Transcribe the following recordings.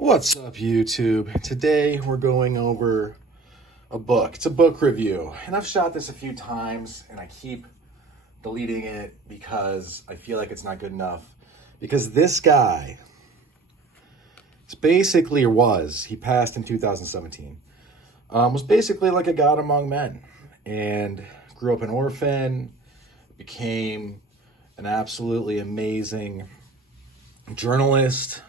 What's up, YouTube? Today we're going over a book. It's a book review, and I've shot this a few times, and I keep deleting it because I feel like it's not good enough. Because this guy, he passed in 2017, was basically like a god among men, and grew up an orphan, became an absolutely amazing journalist,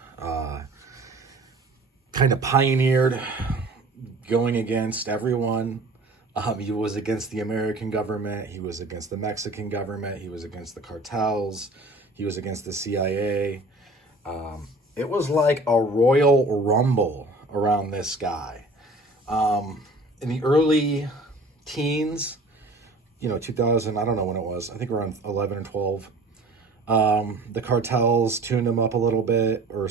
kind of pioneered going against everyone. He was against the American government. He was against the Mexican government. He was against the cartels. He was against the CIA. It was like a royal rumble around this guy. In the early teens, 2000, I don't know when it was. I think around 11 or 12. The cartels tuned him up a little bit, or,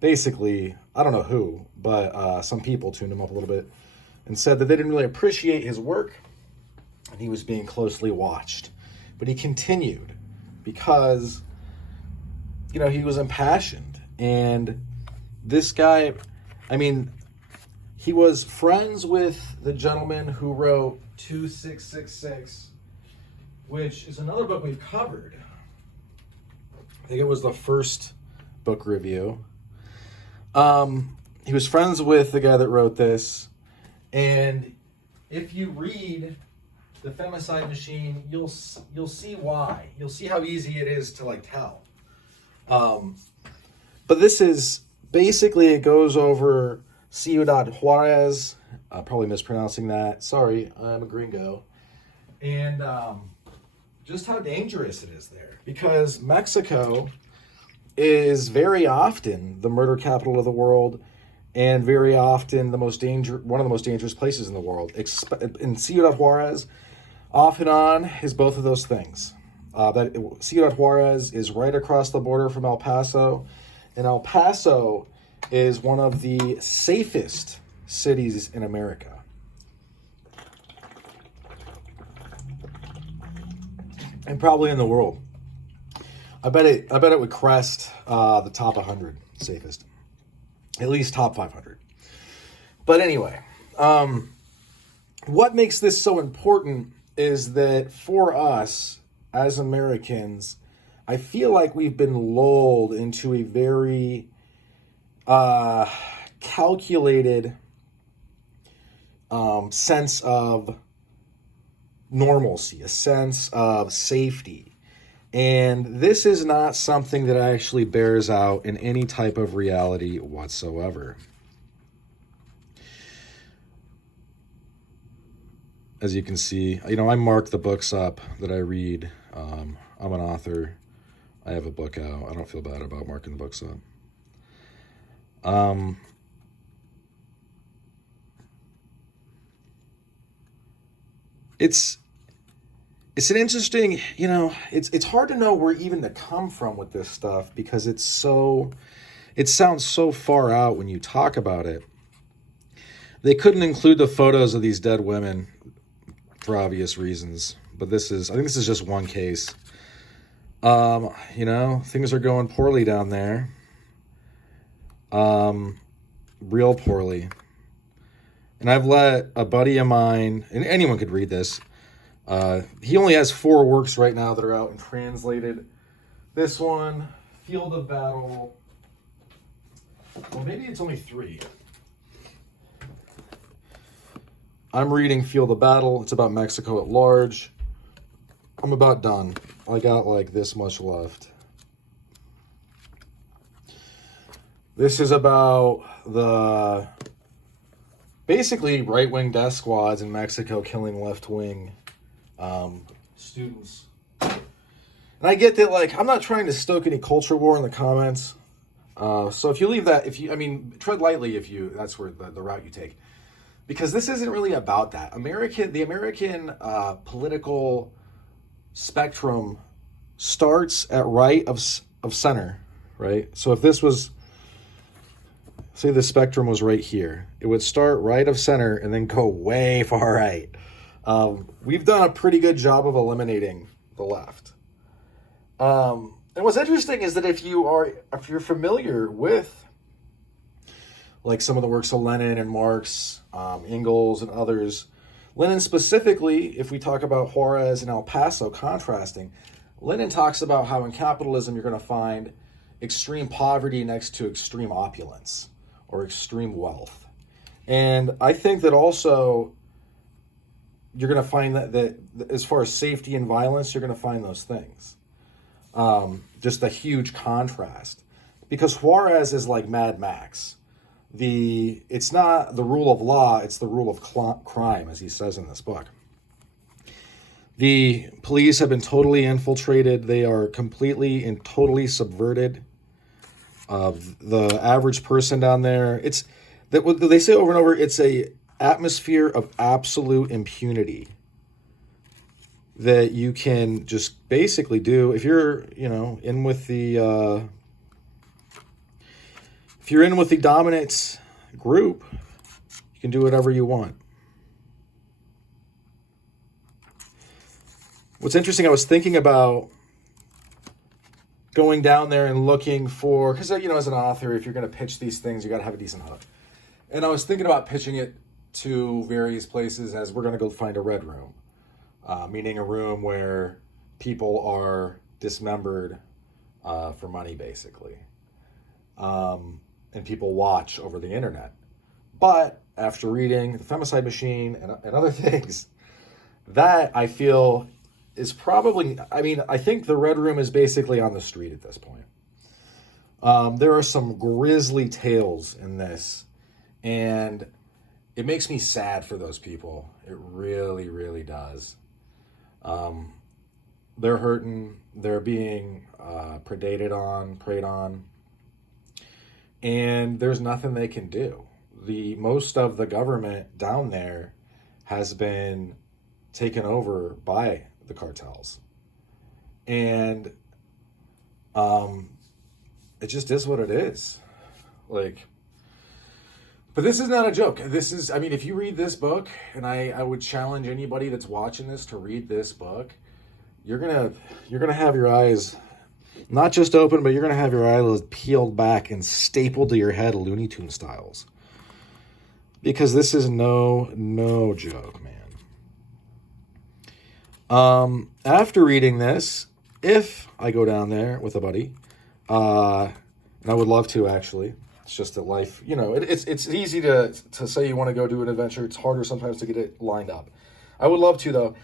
basically, I don't know who, but some people tuned him up a little bit and said that they didn't really appreciate his work and he was being closely watched. But he continued because, he was impassioned. And this guy, he was friends with the gentleman who wrote 2666, which is another book we've covered. I think it was the first book review. He was friends with the guy that wrote this, and if you read The Femicide Machine, you'll see why. You'll see how easy it is to tell. But this is basically, it goes over Ciudad Juárez. Probably mispronouncing that. Sorry, I'm a gringo. And just how dangerous it is there, because Mexico is very often the murder capital of the world, and very often one of the most dangerous places in the world. In Ciudad Juárez, off and on, is both of those things. Ciudad Juárez is right across the border from El Paso, and El Paso is one of the safest cities in America. And probably in the world. I bet it would crest the top 100 safest, at least top 500. But anyway, what makes this so important is that for us as Americans, I feel like we've been lulled into a very calculated sense of normalcy, a sense of safety. And this is not something that actually bears out in any type of reality whatsoever. As you can see, I mark the books up that I read. I'm an author. I have a book out. I don't feel bad about marking the books up. It's an interesting, it's hard to know where even to come from with this stuff, because it sounds so far out when you talk about it. They couldn't include the photos of these dead women for obvious reasons, but I think this is just one case. Things are going poorly down there. Real poorly. And I've let a buddy of mine, and anyone could read this, he only has 4 works right now that are out and translated. This one, Field of Battle. Well, maybe it's only 3. I'm reading Field of Battle. It's about Mexico at large. I'm about done. I got this much left. This is about the basically right-wing death squads in Mexico killing left-wing students. And I get that, I'm not trying to stoke any culture war in the comments. So if you leave that, tread lightly that's where the route you take. Because this isn't really about that. The American political spectrum starts at right of center, right? So if this was, say the spectrum was right here, it would start right of center and then go way far right. We've done a pretty good job of eliminating the left. And what's interesting is that if you're familiar with like some of the works of Lenin and Marx, Engels and others. Lenin specifically, if we talk about Juarez and El Paso contrasting, Lenin talks about how in capitalism you're going to find extreme poverty next to extreme opulence or extreme wealth. And I think that also you're going to find that as far as safety and violence, you're going to find those things. Just a huge contrast. Because Juarez is like Mad Max. It's not the rule of law, it's the rule of crime, as he says in this book. The police have been totally infiltrated. They are completely and totally subverted. The average person down there, it's that what they say over and over, it's a atmosphere of absolute impunity that you can just basically do if you're, in with the if you're in with the dominant group, you can do whatever you want. What's interesting, I was thinking about going down there and looking for, because, as an author, if you're going to pitch these things, you got to have a decent hook. And I was thinking about pitching it to various places as we're going to go find a red room, meaning a room where people are dismembered for money, basically. And people watch over the internet. But after reading The Femicide Machine and other things, that I feel is probably, I think the Red Room is basically on the street at this point. There are some grisly tales in this, and it makes me sad for those people. It really, really does. They're hurting. They're being preyed on. And there's nothing they can do. Most of the government down there has been taken over by the cartels. And it just is what it is. But this is not a joke. This is, if you read this book, and I would challenge anybody that's watching this to read this book, you're gonna have your eyes not just open, but you're going to have your eyelids peeled back and stapled to your head Looney Tunes styles. Because this is no joke, man. After reading this, if I go down there with a buddy, and I would love to, actually. It's just that life, it's easy to say you want to go do an adventure. It's harder sometimes to get it lined up. I would love to, though.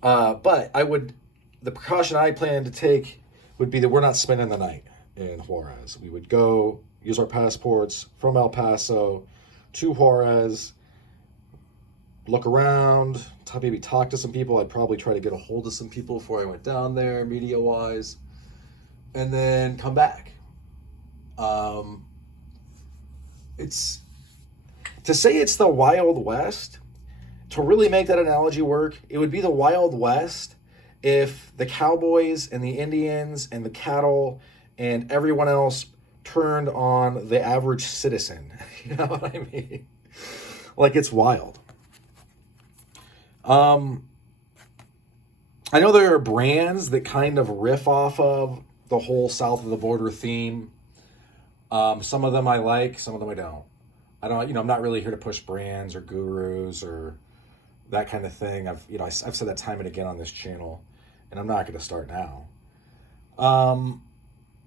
But the precaution I plan to take would be that we're not spending the night in Juarez. We would go use our passports from El Paso to Juarez, look around, maybe talk to some people. I'd probably try to get a hold of some people before I went down there, media-wise, and then come back. It's to say it's the Wild West, to really make that analogy work, it would be the Wild West if the cowboys and the Indians and the cattle and everyone else turned on the average citizen. You know what I mean? It's wild. I know there are brands that kind of riff off of the whole south of the border theme. Some of them I like, some of them I don't. I'm not really here to push brands or gurus or that kind of thing. I've said that time and again on this channel, and I'm not going to start now.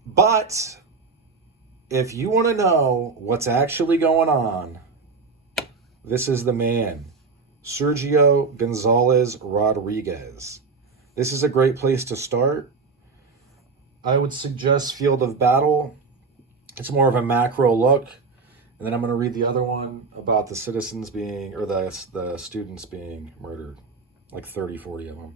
But if you want to know what's actually going on, this is the man, Sergio González Rodríguez. This is a great place to start. I would suggest Field of Battle. It's more of a macro look. And then I'm going to read the other one about the citizens being, or the students being murdered, 30, 40 of them.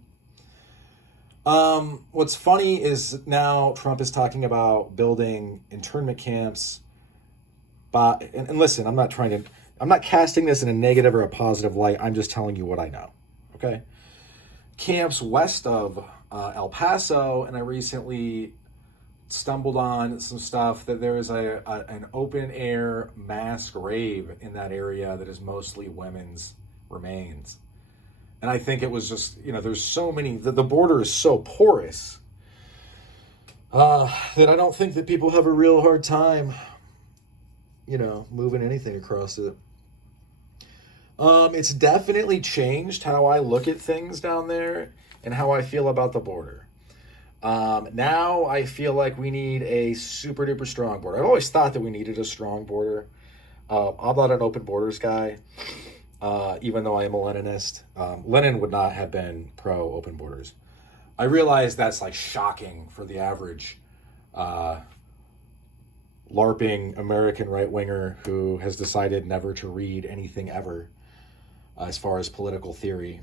What's funny is now Trump is talking about building internment camps. And listen, I'm not casting this in a negative or a positive light. I'm just telling you what I know. Okay. Camps west of El Paso, and I recently stumbled on some stuff that there is an open air mass grave in that area that is mostly women's remains. And I think it was just, there's so many, the border is so porous that I don't think that people have a real hard time moving anything across it. It's definitely changed how I look at things down there and how I feel about the border. Now I feel like we need a super duper strong border. I've always thought that we needed a strong border. I'm not an open borders guy, even though I am a Leninist. Lenin would not have been pro open borders. I realize that's like shocking for the average LARPing American right-winger who has decided never to read anything ever as far as political theory.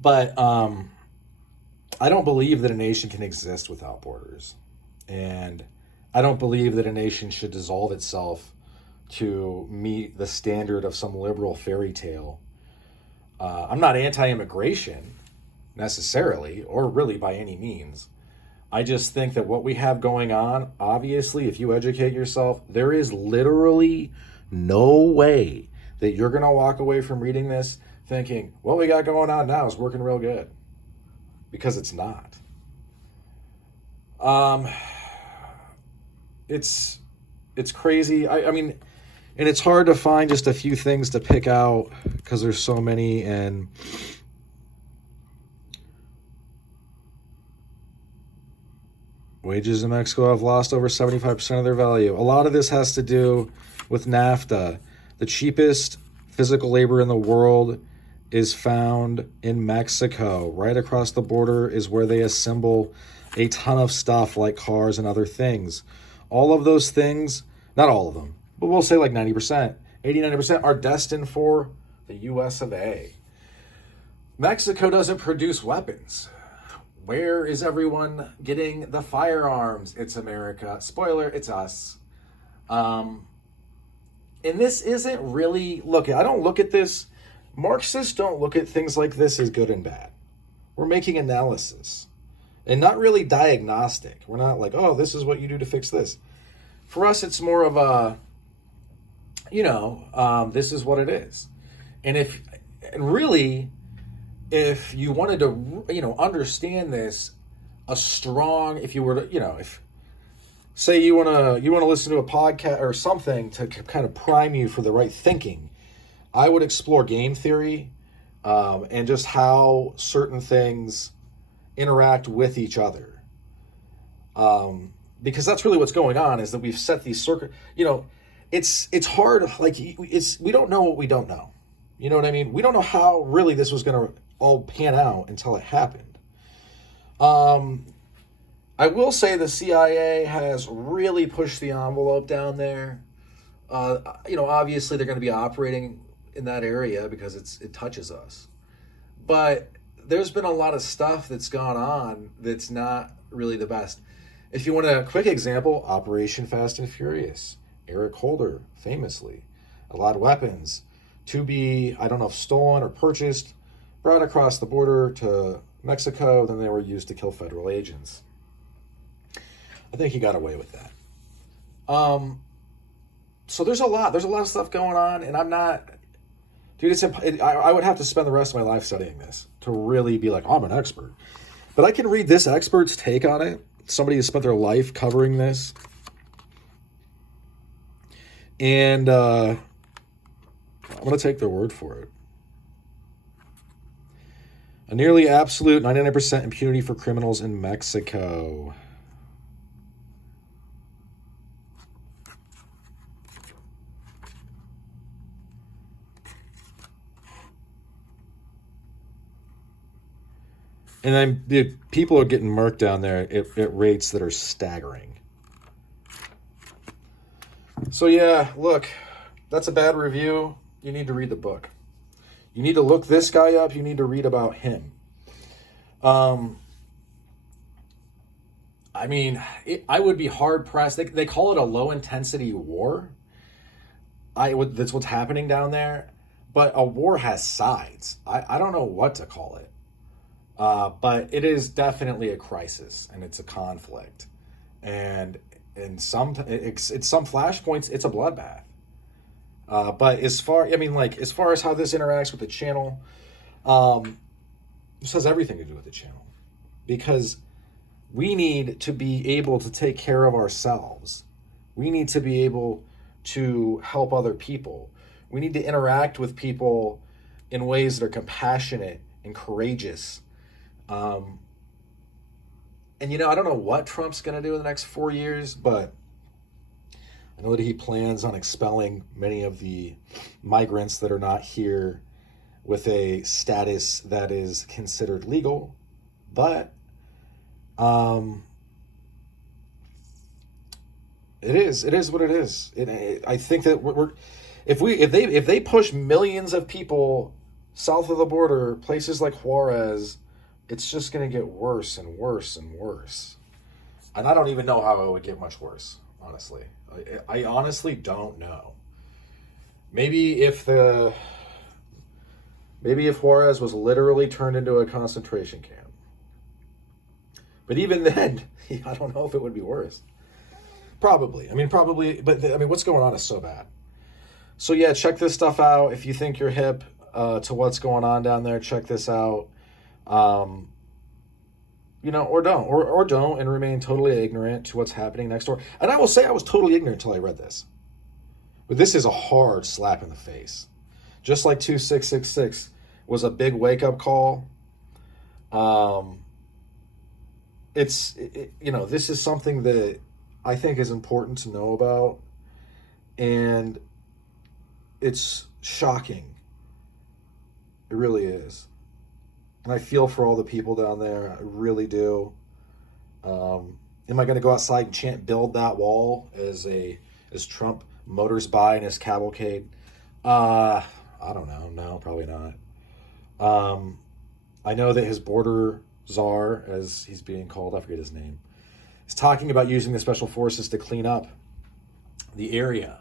But I don't believe that a nation can exist without borders. And I don't believe that a nation should dissolve itself to meet the standard of some liberal fairy tale. I'm not anti-immigration necessarily, or really by any means. I just think that what we have going on, obviously, if you educate yourself, there is literally no way that you're going to walk away from reading this thinking, what we got going on now is working real good. Because it's not. It's crazy. I mean, and it's hard to find just a few things to pick out because there's so many. And wages in Mexico have lost over 75% of their value. A lot of this has to do with NAFTA. The cheapest physical labor in the world is found in Mexico. Right across the border is where they assemble a ton of stuff like cars and other things. All of those things, not all of them, but we'll say like 90%, 80-90% are destined for the US of A. Mexico doesn't produce weapons. Where is everyone getting the firearms? It's America. Spoiler, it's us. And this isn't really, look, I don't look at this, Marxists don't look at things like this as good and bad. We're making analysis and not really diagnostic. We're not like, oh, this is what you do to fix this. For us, it's more of a, this is what it is. And really, if you wanted to, understand this, if you were to, if say you want to listen to a podcast or something to kind of prime you for the right thinking, I would explore game theory and just how certain things interact with each other. Because that's really what's going on, is that we've set these it's hard, like we don't know what we don't know. You know what I mean? We don't know how really this was going to all pan out until it happened. I will say the CIA has really pushed the envelope down there. Obviously they're going to be operating in that area because it touches us. But there's been a lot of stuff that's gone on that's not really the best. If you want a quick example, Operation Fast and Furious. Eric Holder, famously, allowed weapons to be, I don't know if stolen or purchased, brought across the border to Mexico, then they were used to kill federal agents. I think he got away with that. So there's a lot of stuff going on, and I'm not, dude, I would have to spend the rest of my life studying this to really be like, I'm an expert. But I can read this expert's take on it, somebody who spent their life covering this. And I'm going to take their word for it. A nearly absolute 99% impunity for criminals in Mexico. And then the people are getting murked down there at rates that are staggering. So yeah, look, that's a bad review. You need to read the book. You need to look this guy up. You need to read about him. I would be hard pressed. They call it a low intensity war. That's what's happening down there. But a war has sides. I don't know what to call it. But it is definitely a crisis, and it's a conflict, and it's some flashpoints, it's a bloodbath. But as far as how this interacts with the channel, this has everything to do with the channel, because we need to be able to take care of ourselves. We need to be able to help other people. We need to interact with people in ways that are compassionate and courageous. And I don't know what Trump's going to do in the next 4 years, but I know that he plans on expelling many of the migrants that are not here with a status that is considered legal. But it is what it is. I think that if they push millions of people south of the border, places like Juarez, it's just going to get worse and worse and worse. And I don't even know how it would get much worse, honestly. I honestly don't know. Maybe if Juarez was literally turned into a concentration camp. But even then, I don't know if it would be worse. Probably. But what's going on is so bad. So yeah, check this stuff out. If you think you're hip to what's going on down there, check this out. Or don't, and remain totally ignorant to what's happening next door. And I will say I was totally ignorant until I read this. But this is a hard slap in the face. Just like 2666 was a big wake-up call. This is something that I think is important to know about. And it's shocking. It really is. And I feel for all the people down there. I really do. Am I going to go outside and chant "Build that wall" as Trump motors by in his cavalcade? I don't know. No, probably not. I know that his border czar, as he's being called, I forget his name, is talking about using the special forces to clean up the area.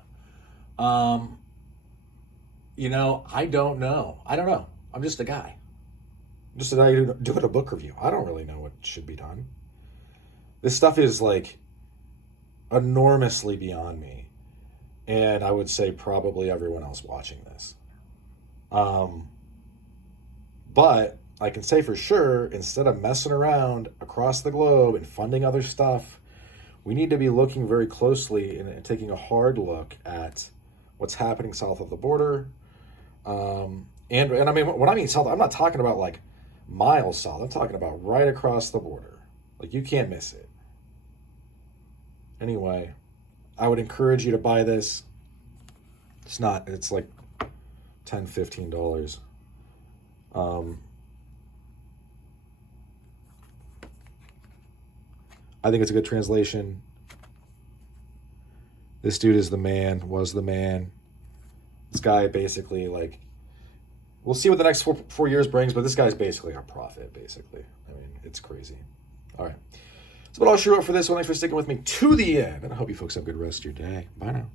I don't know. I'm just a guy. Just that I doing a book review. I don't really know what should be done. This stuff is like enormously beyond me. And I would say probably everyone else watching this. But I can say for sure, instead of messing around across the globe and funding other stuff, we need to be looking very closely and taking a hard look at what's happening south of the border. And when I mean south, I'm not talking about like miles south. I'm talking about right across the border. Like, you can't miss it. Anyway, I would encourage you to buy this. It's like $10, $15. I think it's a good translation. This dude is the man, was the man. This guy basically, like, we'll see what the next four years brings, but this guy's basically our prophet, basically. It's crazy. All right. So, but I'll shoot out for this one. Thanks for sticking with me to the end, and I hope you folks have a good rest of your day. Bye now.